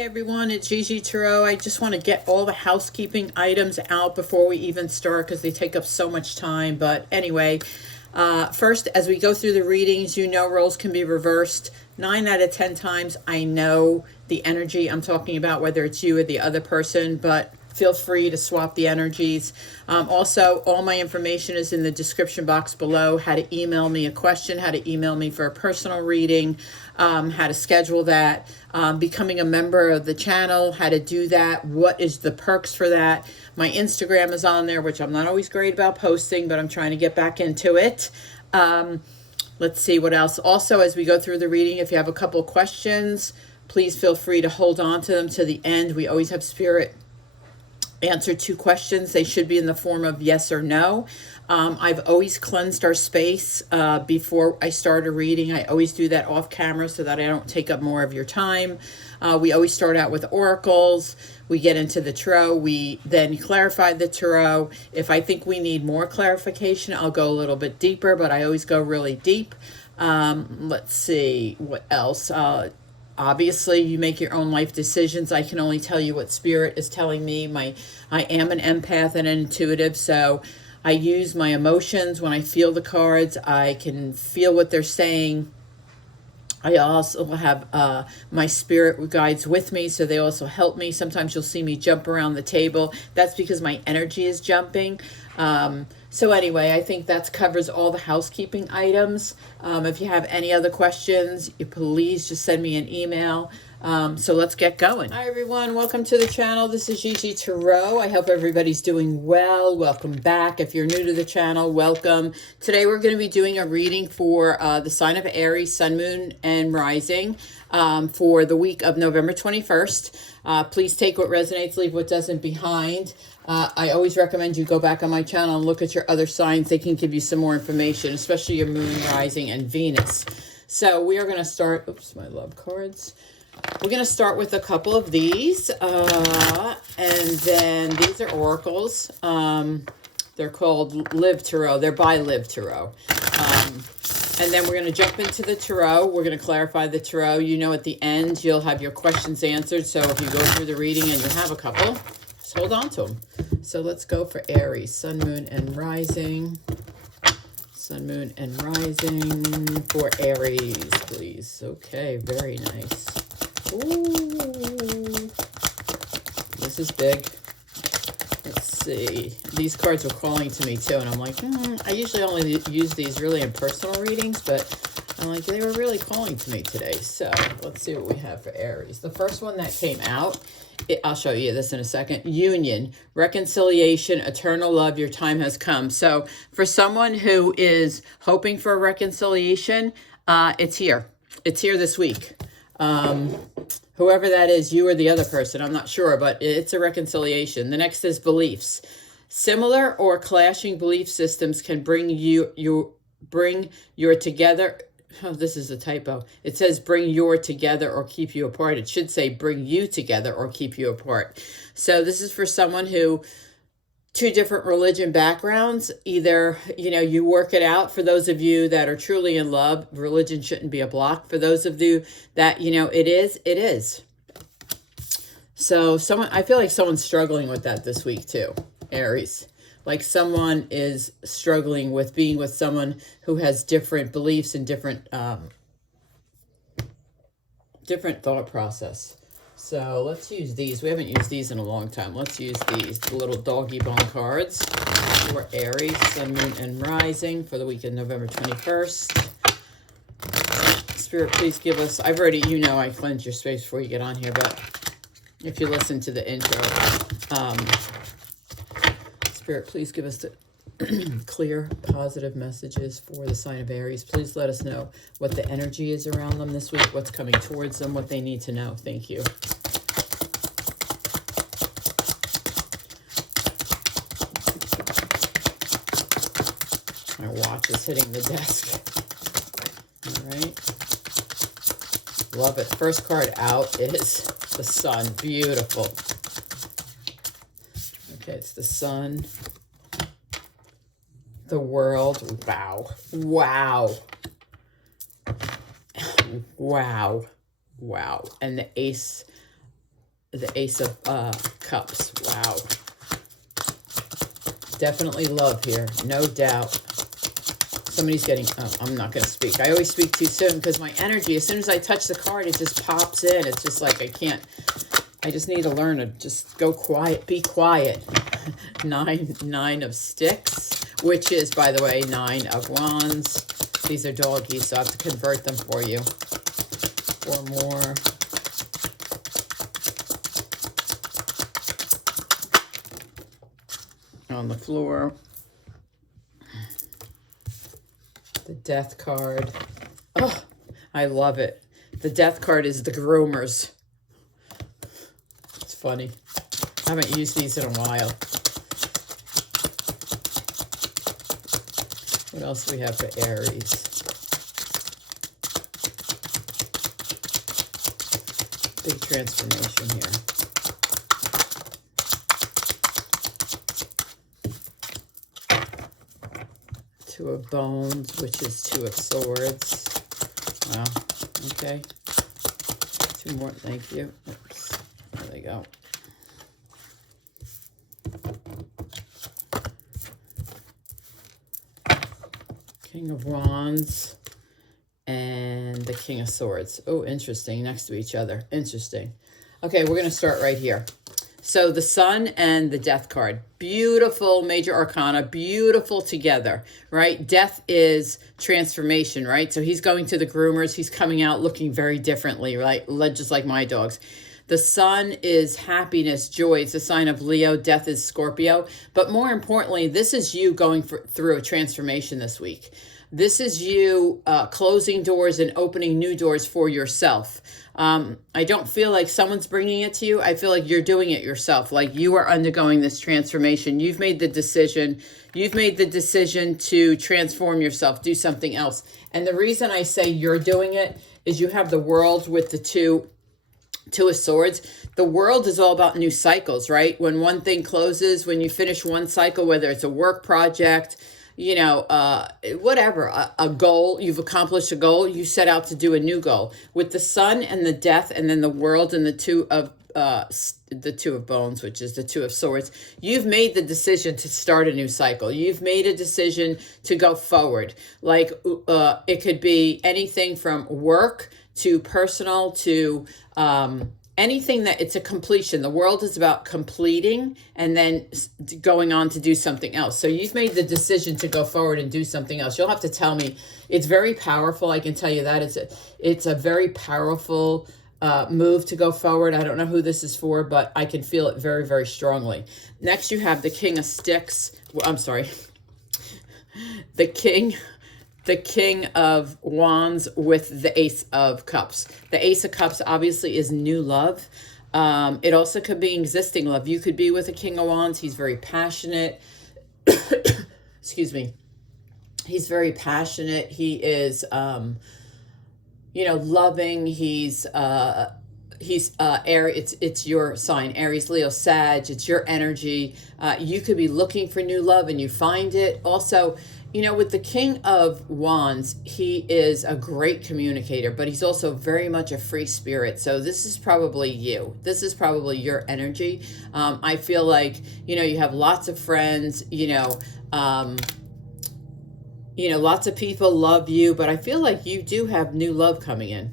Hi everyone, it's GiGi Tarot. I just want to get all the housekeeping items out before we even start because they take up so much time. But anyway, first, as we go through the readings, you know roles can be reversed 9 out of 10 times. I know the energy I'm talking about, whether it's you or the other person, but feel free to swap the energies. Also, all my information is in the description box below. How to email me a question, how to email me for a personal reading, how to schedule that, becoming a member of the channel, how to do that, what is the perks for that. My Instagram is on there, which I'm not always great about posting, but I'm trying to get back into it. Let's see what else. Also, as we go through the reading, if you have a couple questions, please feel free to hold on to them to the end. We always have Spirit answer 2 questions. They should be in the form of yes or no. I've always cleansed our space before I start a reading. I always do that off camera so that I don't take up more of your time. We always start out with oracles. We get into the tarot. We then clarify the tarot. If I think we need more clarification, I'll go a little bit deeper, but I always go really deep. Let's see what else. Obviously, you make your own life decisions. I can only tell you what Spirit is telling me. I am an empath and an intuitive, so I use my emotions when I feel the cards. I can feel what they're saying. I also have my spirit guides with me, so they also help me. Sometimes you'll see me jump around the table. That's because my energy is jumping. So anyway, I think that covers all the housekeeping items. If you have any other questions, please just send me an email. So let's get going. Hi everyone, welcome to the channel. This is GiGi Tarot. I hope everybody's doing well. Welcome back. If you're new to the channel, welcome. Today we're going to be doing a reading for the sign of Aries, Sun, Moon, and Rising for the week of November 21st. Please take what resonates, leave what doesn't behind. I always recommend you go back on my channel and look at your other signs. They can give you some more information, especially your Moon, Rising, and Venus. So we are going to start, oops, my love cards. We're going to start with a couple of these, and then these are oracles. They're called Live Tarot. They're by Live Tarot. And then we're going to jump into the tarot. We're going to clarify the tarot. You know, at the end, you'll have your questions answered. So if you go through the reading and you have a couple, just hold on to them. So let's go for Aries, Sun, Moon, and Rising. Sun, Moon, and Rising for Aries, please. Okay, very nice. Ooh, this is big. Let's see. These cards were calling to me too, and I'm like, I usually only use these really in personal readings, but I'm like, they were really calling to me today. So let's see what we have for Aries. The first one that came out, I'll show you this in a second. Union, reconciliation, eternal love, your time has come. So for someone who is hoping for a reconciliation, it's here. It's here this week. Whoever that is, you or the other person, I'm not sure, but it's a reconciliation. The next is beliefs. Similar or clashing belief systems can bring your together. Oh, this is a typo. It says bring your together or keep you apart. It should say bring you together or keep you apart. So this is for someone who, 2 different religion backgrounds, either, you know, you work it out. For those of you that are truly in love, religion shouldn't be a block. For those of you that, you know, it is. So I feel like someone's struggling with that this week too, Aries. Like someone is struggling with being with someone who has different beliefs and different thought process. So let's use these. We haven't used these in a long time. Let's use these, the little doggy bone cards for Aries, Sun, Moon, and Rising for the week of November 21st. Spirit, please give us, I've already, you know, I cleanse your space before you get on here, but if you listen to the intro, Spirit, please give us the clear, positive messages for the sign of Aries. Please let us know what the energy is around them this week, what's coming towards them, what they need to know. Thank you. My watch is hitting the desk. All right. Love it. First card out is the Sun. Beautiful. Okay, it's the Sun. The World. Wow. Wow. Wow. Wow. And the Ace the Ace of Cups. Wow. Definitely love here, no doubt. Somebody's getting, oh, I'm not going to speak. I always speak too soon because my energy, as soon as I touch the card, it just pops in. It's just like I can't, I just need to learn to just go quiet, be quiet. Nine of Sticks, which is, by the way, 9 of Wands. These are doggies, so I have to convert them for you. 4 more. On the floor. The Death card. Oh, I love it. The Death card is the groomers. It's funny. I haven't used these in a while. What else do we have for Aries? Big transformation here. Two of Bones, which is 2 of Swords. Wow. Okay. 2 more. Thank you. Oops. There they go. King of Wands and the King of Swords. Oh, interesting. Next to each other. Interesting. Okay, we're going to start right here. So the Sun and the Death card. Beautiful major arcana. Beautiful together, right? Death is transformation, right? So he's going to the groomers. He's coming out looking very differently, right? Just like my dogs. The Sun is happiness, joy. It's a sign of Leo. Death is Scorpio. But more importantly, this is you going through a transformation this week. This is you closing doors and opening new doors for yourself. I don't feel like someone's bringing it to you. I feel like you're doing it yourself. Like you are undergoing this transformation. You've made the decision. You've made the decision to transform yourself, do something else. And the reason I say you're doing it is you have the World with the Two of Swords. The World is all about new cycles, right? When one thing closes, when you finish one cycle, whether it's a work project, you know, whatever, a goal, you've accomplished a goal, you set out to do a new goal. With the Sun and the Death and then the World and the Two of Bones, which is the 2 of Swords, you've made the decision to start a new cycle. You've made a decision to go forward. Like it could be anything from work to personal to anything that it's a completion. The World is about completing and then going on to do something else. So you've made the decision to go forward and do something else. You'll have to tell me. It's very powerful. I can tell you that. It's a very powerful move to go forward. I don't know who this is for, but I can feel it very, very strongly. Next, you have the King of Sticks. Well, I'm sorry. The King of Wands with the Ace of Cups. The Ace of Cups obviously is new love. It also could be existing love. You could be with a King of Wands. He's very passionate. Excuse me. He's very passionate. He is, you know, loving. He's Aries. It's your sign, Aries, Leo, Sag. It's your energy. You could be looking for new love and you find it. Also, you know, with the King of Wands, he is a great communicator, but he's also very much a free spirit. So this is probably you. This is probably your energy. I feel like, you know, you have lots of friends, lots of people love you, but I feel like you do have new love coming in.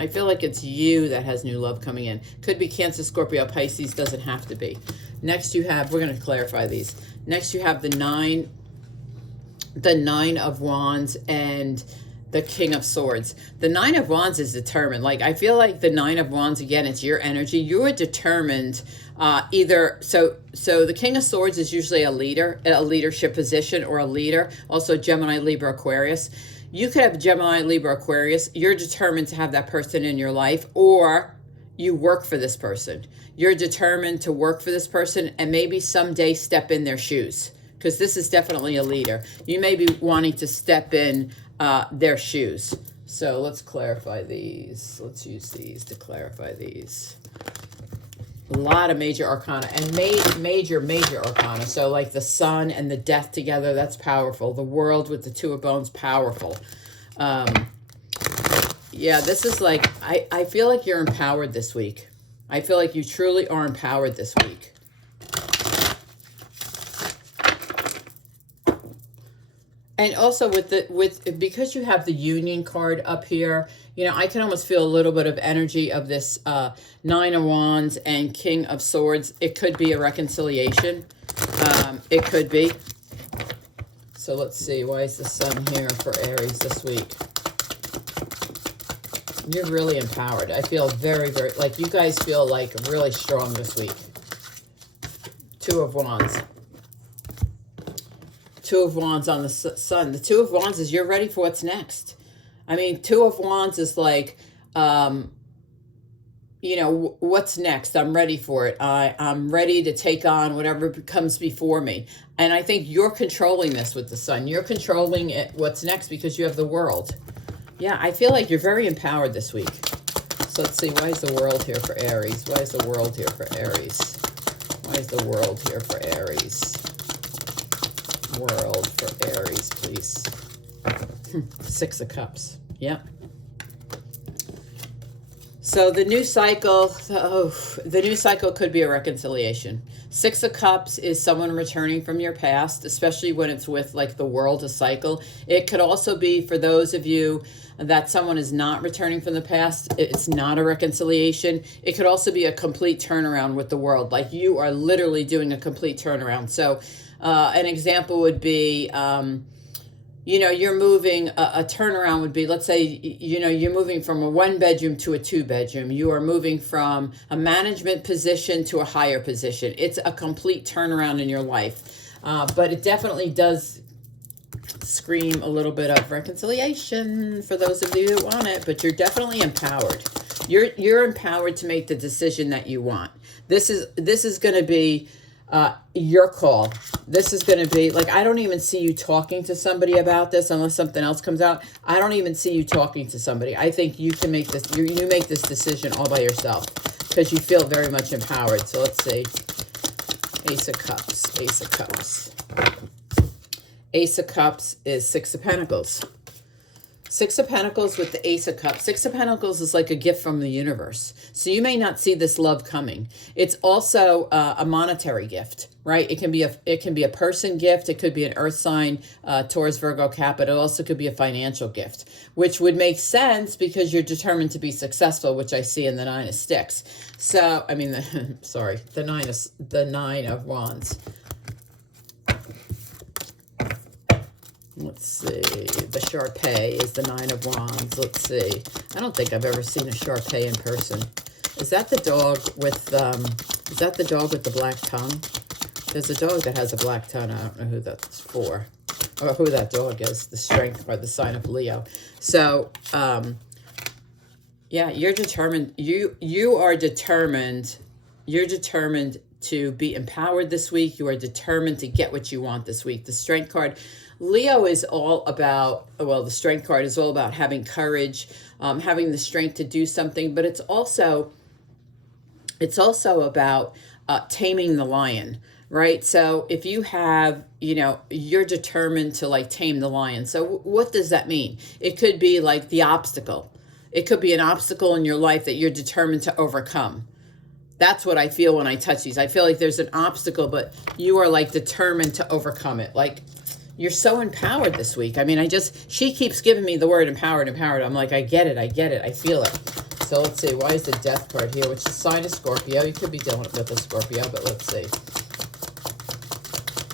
I feel like it's you that has new love coming in. Could be Cancer, Scorpio, Pisces, doesn't have to be. Next you have, we're going to clarify these. Next you have the Nine of Wands and the King of Swords. The Nine of Wands is determined. Like, I feel like the Nine of Wands, again, it's your energy. You are determined either. So the King of Swords is usually a leader, a leadership position or a leader. Also Gemini, Libra, Aquarius. You could have Gemini, Libra, Aquarius. You're determined to have that person in your life, or you work for this person. You're determined to work for this person and maybe someday step in their shoes. Because this is definitely a leader. You may be wanting to step in their shoes. So let's clarify these. Let's use these to clarify these. A lot of major arcana and major arcana. So like the Sun and the Death together, that's powerful. The World with the Two of Bones, powerful. Yeah, this is like, I feel like you're empowered this week. I feel like you truly are empowered this week. And also because you have the Union card up here, you know, I can almost feel a little bit of energy of this Nine of Wands and King of Swords. It could be a reconciliation. It could be. So let's see. Why is the Sun here for Aries this week? You're really empowered. I feel very, very, like you guys feel like really strong this week. Two of Wands. Two of Wands on the Sun. The Two of Wands is you're ready for what's next. I mean, Two of Wands is like, you know, what's next? I'm ready for it. I'm ready to take on whatever comes before me. And I think you're controlling this with the Sun. You're controlling it, what's next, because you have the World. Yeah, I feel like you're very empowered this week. So let's see, why is the World here for Aries? Why is the World here for Aries? Why is the World here for Aries? World for Aries, please. Six of Cups. Yep. So the new cycle, the new cycle could be a reconciliation. Six of Cups is someone returning from your past, especially when it's with like the World, a cycle. It could also be for those of you that someone is not returning from the past. It's not a reconciliation. It could also be a complete turnaround with the World. Like you are literally doing a complete turnaround. So an example would be, you know, you're moving, a turnaround would be, let's say, you know, you're moving from a 1-bedroom to a 2-bedroom. You are moving from a management position to a higher position. It's a complete turnaround in your life. But it definitely does scream a little bit of reconciliation for those of you that want it, but you're definitely empowered. You're empowered to make the decision that you want. This is going to be your call. This is going to be like, I don't even see you talking to somebody about this unless something else comes out. I don't even see you talking to somebody. I think you can make this, you make this decision all by yourself because you feel very much empowered. So let's see. Ace of Cups, Ace of Cups. Ace of Cups is Six of Pentacles. Six of Pentacles with the Ace of Cups. Six of Pentacles is like a gift from the universe. So you may not see this love coming. It's also a monetary gift, right? It can be a person gift. It could be an earth sign, Taurus, Virgo, Cap, but it also could be a financial gift, which would make sense because you're determined to be successful, which I see in the Nine of Sticks. So, I mean, the Nine of Wands. Let's see. The Sharpay is the Nine of Wands. Let's see. I don't think I've ever seen a Sharpay in person. Is that the dog with the black tongue? There's a dog that has a black tongue. I don't know who that's for. Or who that dog is. The Strength card, the sign of Leo. So, yeah, you're determined. You are determined. You're determined to be empowered this week. You are determined to get what you want this week. The Strength card. Leo is all about, well, the Strength card is all about having courage, having the strength to do something, but it's also about taming the lion, right? So if you have, you know, you're determined to like tame the lion. So what does that mean? It could be like the obstacle. It could be an obstacle in your life that you're determined to overcome. That's what I feel when I touch these. I feel like there's an obstacle, but you are like determined to overcome it. Like, you're so empowered this week. I mean, she keeps giving me the word empowered, empowered. I'm like, I get it, I feel it. So let's see, why is the Death card here, which is sign of Scorpio? You could be dealing with a Scorpio, but let's see.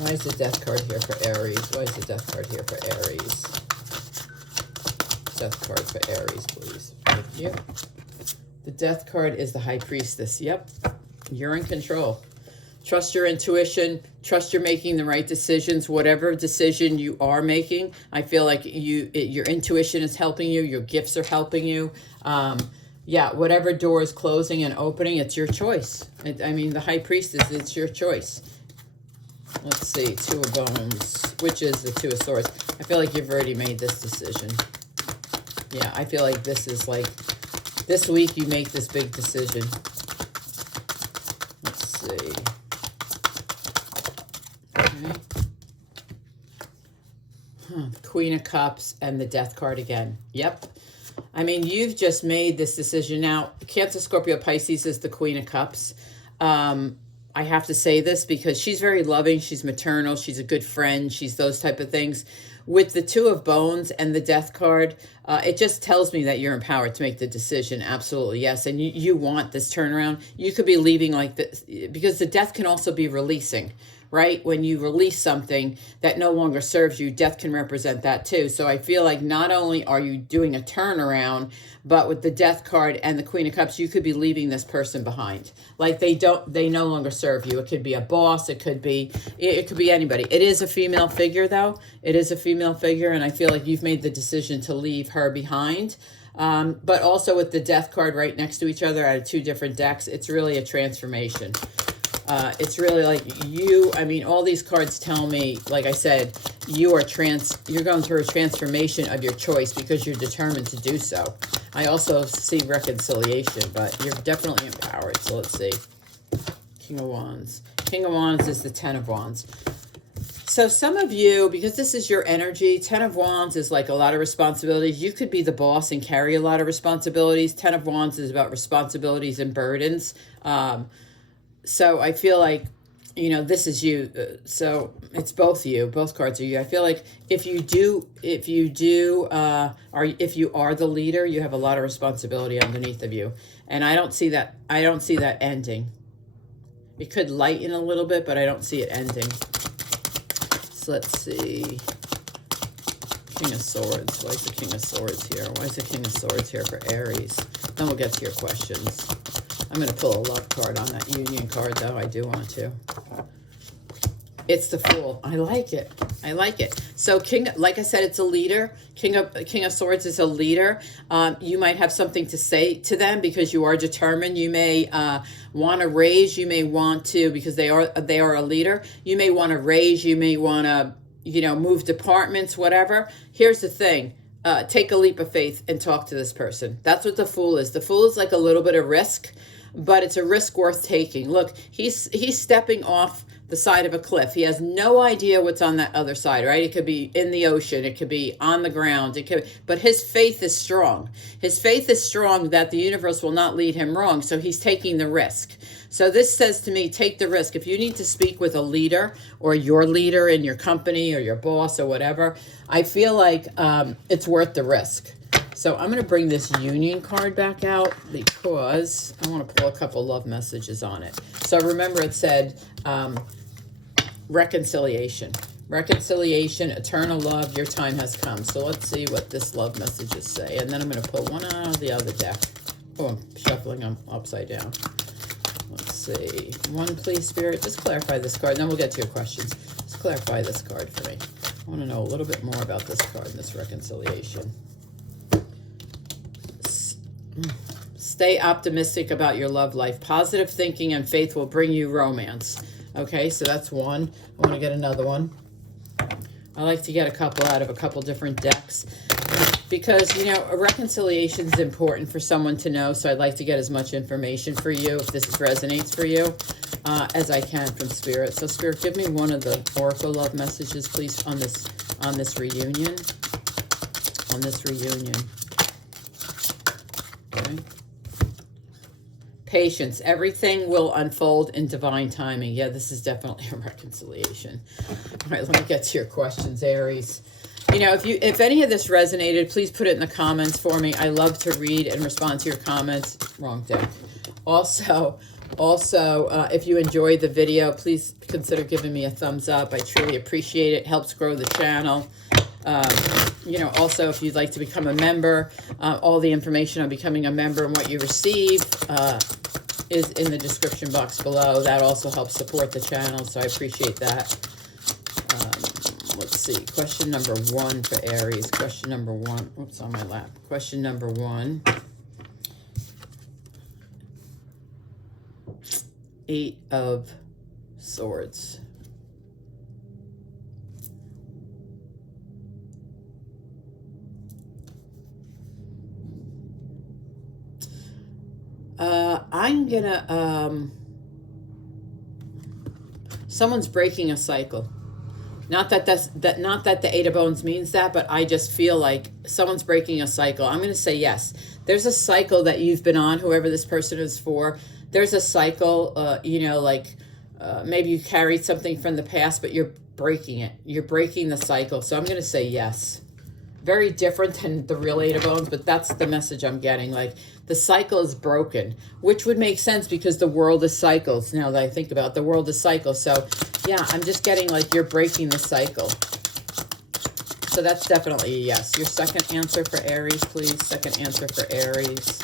Why is the Death card here for Aries? Why is the Death card here for Aries? Death card for Aries, please. Thank you. The Death card is the High Priestess. Yep, you're in control. Trust your intuition. Trust you're making the right decisions. Whatever decision you are making, I feel like your intuition is helping you. Your gifts are helping you. Yeah, whatever door is closing and opening, it's your choice. I mean, the High Priestess, it's your choice. Let's see, Two of Bones, which is the Two of Swords. I feel like you've already made this decision. Yeah, I feel like this is like, this week you make this big decision. Let's see. Queen of Cups and the Death card again. Yep. I mean, you've just made this decision. Now, Cancer, Scorpio, Pisces is the Queen of Cups. I have to say this because she's very loving. She's maternal. She's a good friend. She's those type of things. With the Two of Bones and the Death card, it just tells me that you're empowered to make the decision. Absolutely, yes. And you want this turnaround. You could be leaving like this because the Death can also be releasing, right? When you release something that no longer serves you, Death can represent that too. So I feel like not only are you doing a turnaround, but with the Death card and the Queen of Cups, you could be leaving this person behind. Like they no longer serve you. It could be a boss. It could be anybody. It is a female figure though. It is a female figure. And I feel like you've made the decision to leave her behind. But also with the Death card right next to each other out of two different decks, it's really a transformation. It's really like I mean, all these cards tell me, like I said, you're going through a transformation of your choice because you're determined to do so. I also see reconciliation, but you're definitely empowered. So let's see. King of Wands. King of Wands is the Ten of Wands. So some of you, because this is your energy, Ten of Wands is like a lot of responsibilities. You could be the boss and carry a lot of responsibilities. Ten of Wands is about responsibilities and burdens. So I feel like, this is you. So it's both you. Both cards are you. I feel like if you are the leader, you have a lot of responsibility underneath of you. And I don't see that ending. It could lighten a little bit, but I don't see it ending. So let's see. King of Swords. Why is the King of Swords here? Why is the King of Swords here for Aries? Then we'll get to your questions. I'm going to pull a love card on that union card, though. I do want to. It's the Fool. I like it. I like it. So like I said, it's a leader. King of Swords is a leader. You might have something to say to them because you are determined. You may want to raise. You may want to, because they are a leader. You may want to raise. You may want to, move departments, whatever. Here's the thing. Take a leap of faith and talk to this person. That's what the Fool is. The Fool is like a little bit of risk, but it's a risk worth taking. Look, he's stepping off the side of a cliff. He has no idea what's on that other side, right? It could be in the ocean. It could be on the ground. But his faith is strong. His faith is strong that the universe will not lead him wrong. So he's taking the risk. So this says to me, take the risk. If you need to speak with a leader or your leader in your company or your boss or whatever, I feel like it's worth the risk. So I'm going to bring this union card back out because I want to pull a couple love messages on it. So remember it said reconciliation. Reconciliation, eternal love, your time has come. So let's see what this love messages say. And then I'm going to pull one out of the other deck. Oh, I'm shuffling them upside down. Let's see. One, please, Spirit. Just clarify this card. Then we'll get to your questions. Just clarify this card for me. I want to know a little bit more about this card and this reconciliation. Stay optimistic about your love life. Positive thinking and faith will bring you romance. Okay, so that's one. I want to get another one. I like to get a couple out of a couple different decks because, a reconciliation is important for someone to know. So I'd like to get as much information for you, if this resonates for you, as I can from Spirit. So Spirit, give me one of the Oracle love messages, please, on this reunion. On this reunion. Okay. Patience. Everything will unfold in divine timing. Yeah, this is definitely a reconciliation. All right, let me get to your questions, Aries. If any of this resonated, please put it in the comments for me. I love to read and respond to your comments. Wrong deck. Also, if you enjoyed the video, please consider giving me a thumbs up. I truly appreciate it. It helps grow the channel. Also, if you'd like to become a member, all the information on becoming a member and what you receive is in the description box below. That also helps support the channel, so I appreciate that. Let's see. Question number 1 for Aries. Question number 1. Oops, on my lap. Question number 1. 8 of Swords. I'm gonna, someone's breaking a cycle. Not that the Eight of Bones means that, but I just feel like someone's breaking a cycle. I'm going to say yes. There's a cycle that you've been on, whoever this person is for. There's a cycle, maybe you carried something from the past, but you're breaking it. You're breaking the cycle. So I'm going to say yes. Very different than the real Eight of Bones, but that's the message I'm getting. Like, the cycle is broken, which would make sense because the world is cycles. Now that I think about it, the world is cycles. So yeah, I'm just getting like you're breaking the cycle. So that's definitely a yes. Your second answer for Aries, please. Second answer for Aries.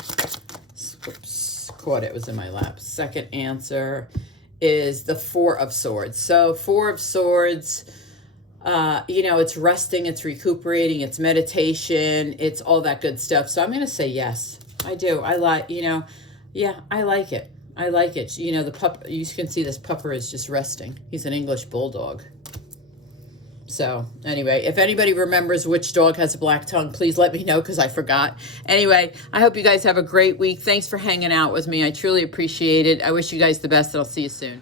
Oops, caught it was in my lap. Second answer is the Four of Swords. So Four of Swords, it's resting, it's recuperating, it's meditation, it's all that good stuff. So I'm going to say yes. I do. I like, yeah, I like it. I like it. The pup, you can see this pupper is just resting. He's an English bulldog. So anyway, if anybody remembers which dog has a black tongue, please let me know because I forgot. Anyway, I hope you guys have a great week. Thanks for hanging out with me. I truly appreciate it. I wish you guys the best, and I'll see you soon.